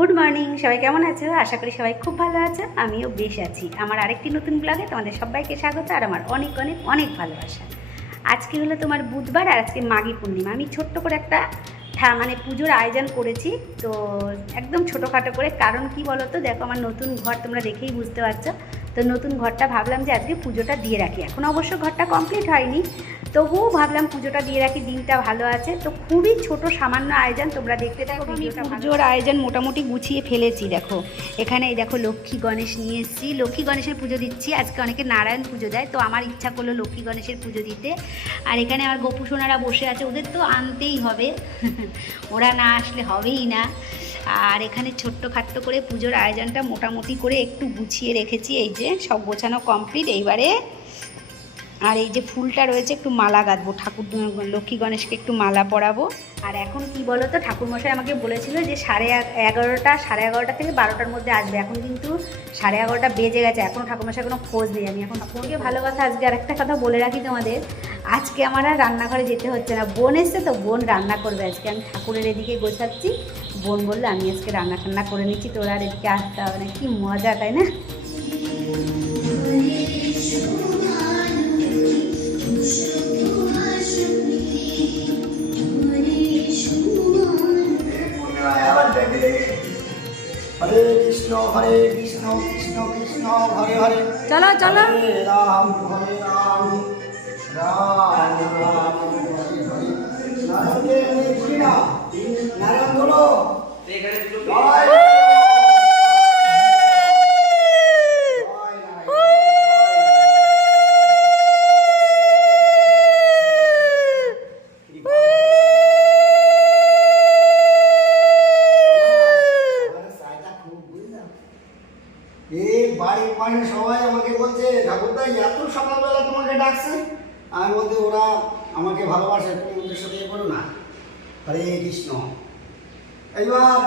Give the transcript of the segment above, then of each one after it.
Good morning, সবাই কেমন আছো? আশা করি সবাই খুব ভালো আছো। আমিও বেশ আছি। আমার আরেকটি নতুন ব্লগে তোমাদের সবাইকে স্বাগত আর আমার অনেক অনেক অনেক ভালোবাসা। আজকে হলো তোমার বুধবার আর আজকে মাঘী পূর্ণিমা। আমি ছোট্ট করে একটা মানে পুজোর আয়োজন করেছি, তো একদম ছোটোখাটো করে। কারণ কি বলো তো, দেখো আমার নতুন ঘর, তোমরা দেখেই বুঝতে পারছো। তো নতুন ঘরটা ভাবলাম যে আজকে পুজোটা দিয়ে রাখি। এখন অবশ্য ঘরটা কমপ্লিট হয়নি, তবুও ভাবলাম পুজোটা দিয়ে রাখি, দিনটা ভালো আছে। তো খুবই ছোট সামান্য আয়োজন, তোমরা দেখতে থাকো। আমি পুজোর আয়োজন মোটামুটি গুছিয়ে ফেলেছি। দেখো এখানে এই দেখো লক্ষ্মী গণেশ নিয়ে এসেছি, লক্ষ্মী গণেশের পুজো দিচ্ছি। আজকে অনেকে নারায়ণ পুজো দেয়, তো আমার ইচ্ছা করলো লক্ষ্মী গণেশের পুজো দিতে। আর এখানে আমার গোপু সোনারা বসে আছে, ওদের তো আনতেই হবে, ওরা না আসলে হবেই না। আর এখানে ছোট্ট খাট্ট করে পুজোর আয়োজনটা মোটামুটি করে একটু গুছিয়ে রেখেছি। এই যে সব গোছানো কমপ্লিট এইবারে। আর এই যে ফুলটা রয়েছে, একটু মালা গাঁথবো, ঠাকুর লক্ষ্মী গণেশকে একটু মালা পরাবো। আর এখন কি বলো তো, ঠাকুরমশাই আমাকে বলেছিল যে 11:30 থেকে 12টার মধ্যে আসবে। এখন কিন্তু 11:30 বেজে গেছে, এখনও ঠাকুরমশাই কোনো খোঁজ নেই। আমি এখন ঠাকুরকে ভালো কথা, আজকে আরেকটা কথা বলে রাখি তোমাদের, আজকে আমার আর রান্নাঘরে যেতে হচ্ছে না। বোন এসছে তো, বোন রান্না করবে আজকে। আমি ঠাকুরের এদিকে গোছাচ্ছি, বোন বললে আমি আজকে রান্না টান্না করে নিচ্ছি, তোরা আর এদিকে আসতে হবে না। কি মজা, তাই না? হরে কৃষ্ণ কৃষ্ণ কৃষ্ণ হরে হরে। চলো চলো, হরে রাম রাম রাম হরে হরে। নারায়ণ বলো। এই বাড়ির পাশে সবাই আমাকে বলছে, ঠাকুরদা এত সকালবেলা তোমাকে ডাকছে। আমি বলতে, ওরা আমাকে ভালোবাসে, তুমি ওদের সাথে এ করো না। হরে কৃষ্ণ। এইবার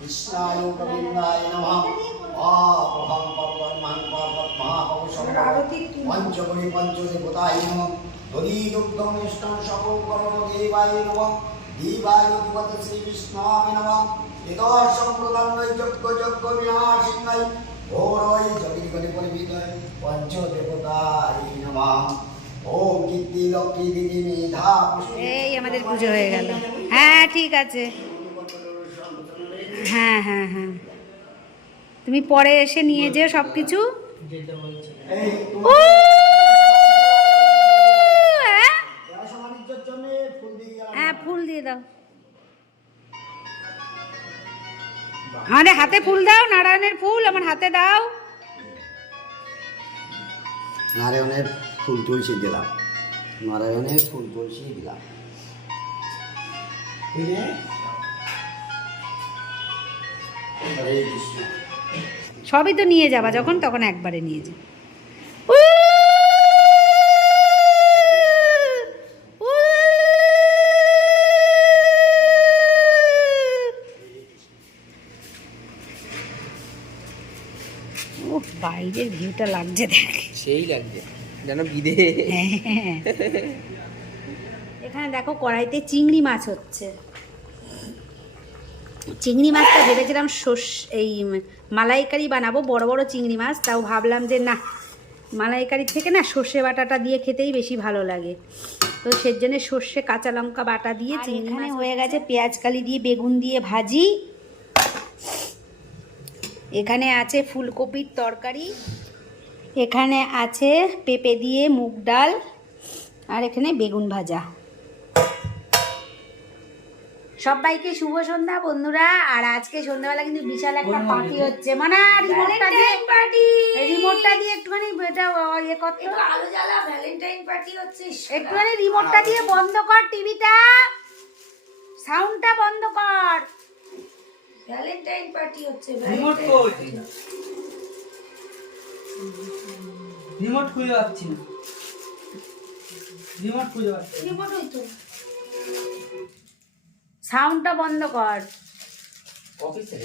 কৃষ্ণায় গোবিন্দায় নমঃ। পঞ্চকরি পঞ্চদেবতায় নমঃ। দধিদুগ্ধম মিষ্টং সকল করম দেবায় নমঃ। দেবায় অধিপতি শ্রী বিষ্ণুবে নমঃ। এতঃসম্প্রদানৈ যজ্ঞ যজ্ঞ বিনাশিন্যায় ঘোরৈ জগৎগণে পরিবিদয় পঞ্চদেবতায় নমঃ। ওম কীর্তি লক্ষ্মী দিদি মেধা। এই আমাদের পুজো হয়ে গেল। হ্যাঁ ঠিক আছে, হ্যাঁ হ্যাঁ হ্যাঁ, তুমি পরে এসে নিয়ে যেও সব কিছু। হ্যাঁ ফুল দিয়ে দাও, আমাদের হাতে ফুল দাও, নারায়ণের ফুল আমার হাতে দাও। নারায়ণের ফুল তুলসী দিলাম, নারায়ণের ফুল তুলসী দিলাম। সবই তো নিয়ে যাবা, যখন তখন একবারে নিয়ে যাও। ও বাইরের ভিউটা লাগছে, দেখ সেই লাগছে যেন বিদে। এখানে দেখো কড়াইতে চিংড়ি মাছ হচ্ছে। চিংড়ি মাছটা ভেবেছিলাম এই মালাইকারি বানাবো, বড় বড় চিংড়ি মাছ। তাও ভাবলাম যে না, মালাইকারি থেকে না সর্ষে বাটাটা দিয়ে খেতেই বেশি ভালো লাগে। তো সের জন্য সর্ষে কাঁচা লঙ্কা বাটা দিয়ে চিংড়ি মাছ হয়ে গেছে। পেঁয়াজ কালি দিয়ে বেগুন দিয়ে ভাজি। এখানে আছে ফুলকপির তরকারি, এখানে আছে পেঁপে দিয়ে মুগ ডাল, আর এখানে বেগুন ভাজা। সবাইকে শুভ সন্ধ্যা বন্ধুরা। আর আজকে সন্ধ্যাবেলা কিন্তু বিশাল একটা পার্টি হচ্ছে, মানে রিমোটটা দিয়ে একটুখানি এটা ইয়ে করতে, আলো জ্বালা ভ্যালেন্টাইন পার্টি হচ্ছে। একটুখানি রিমোটটা দিয়ে বন্ধ কর, টিভিটা সাউন্ডটা বন্ধ কর। ভ্যালেন্টাইন পার্টি হচ্ছে। রিমোট কই? রিমোট খুঁজে পাচ্ছি না। রিমোট খুঁজে পাচ্ছি না। রিমোট হইতো। সাউন্ডটা বন্ধ কর। অফিসে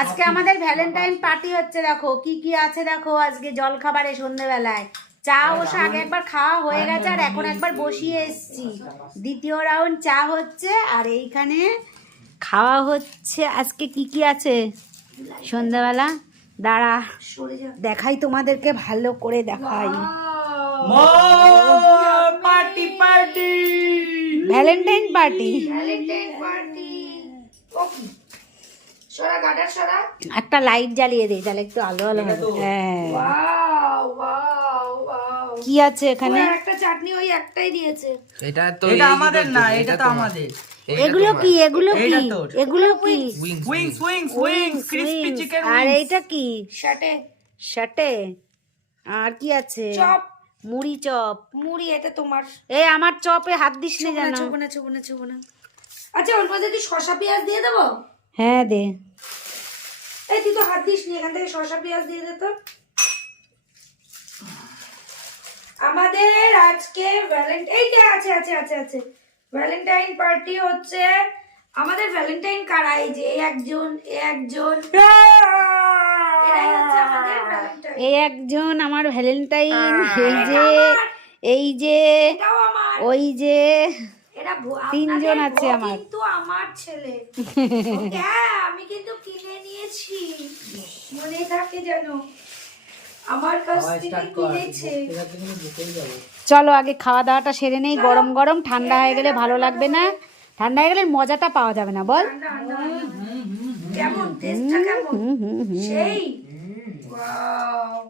আজকে আমাদের ভ্যালেন্টাইন পার্টি হচ্ছে, দেখো কি কি আছে দেখো। আজকে জল খাবারে সন্ধ্যেবেলায় চা বসে আগে একবার খাওয়া হয়ে গেছে, আর এখন একবার বসিয়ে এসছি, দ্বিতীয় রাউন্ড চা হচ্ছে। আর এইখানে খাওয়া হচ্ছে। আজকে কি কি আছে সন্ধ্যাবেলা, দাঁড়া সরে যা। দেখাই তোমাদেরকে, ভালো করে দেখাই। Party party valentine party, valentine party. Okay সরা গাডার সরা। একটা লাইট জ্বালিয়ে দেই তাহলে একটু আলো আলো হবে। হ্যাঁ, ওয়াও ওয়াও ওয়াও। কি আছে এখানে? ওরা একটা চাটনি ওই একটাই দিয়েছে। এটা তো এটা আমাদের না, এটা তো আমাদের। এগুলো কি, এগুলো কি, এইটা তোর। এগুলো কি? Wings wings wings crispy Wings। Chicken আর উইংস। এইটা কি? শাটে শাটে। আর কি আছে? চপ। মুড়ি চপ। মুড়ি এটা তোমার। এই আমার চপে হাত দিস না ছুবনা জানো। ছুবনা ছুবনা ছুবনা। আচ্ছা ওর মধ্যে কি শসা পেঁয়াজ দিয়ে দেবো? হ্যাঁ দে। এই তুই তো হাত দিস নি, এখান থেকে শসা পেঁয়াজ দিয়ে দে তো। আমাদের আজকে ভ্যালেন্টাইন আছে আছে আছে আছে ভ্যালেন্টাইন পার্টি হচ্ছে। আমাদের ভ্যালেন্টাইন কারা? এই যে একজন এরাই হচ্ছে আমাদের ভ্যালেন্টাইন। এই একজন আমার ভ্যালেন্টাইন, এই যে এটাও আমার। ওই যে এরা তিনজন আপনাদের আছে বউ আমার। কিন্তু আমার ছেলে। হ্যাঁ আমি কিন্তু কিনে নিয়েছি, মনে থাকে যেন আমার কাছ থেকে কিনেছে। চলো আগে খাওয়া দাওয়াটা সেরে নেই, গরম গরম। ঠান্ডা হয়ে গেলে ভালো লাগবে না, ঠান্ডা হয়ে গেলে মজাটা পাওয়া যাবে না, বল। কেমন টেস্টটা কেমন? সেই ওয়াও।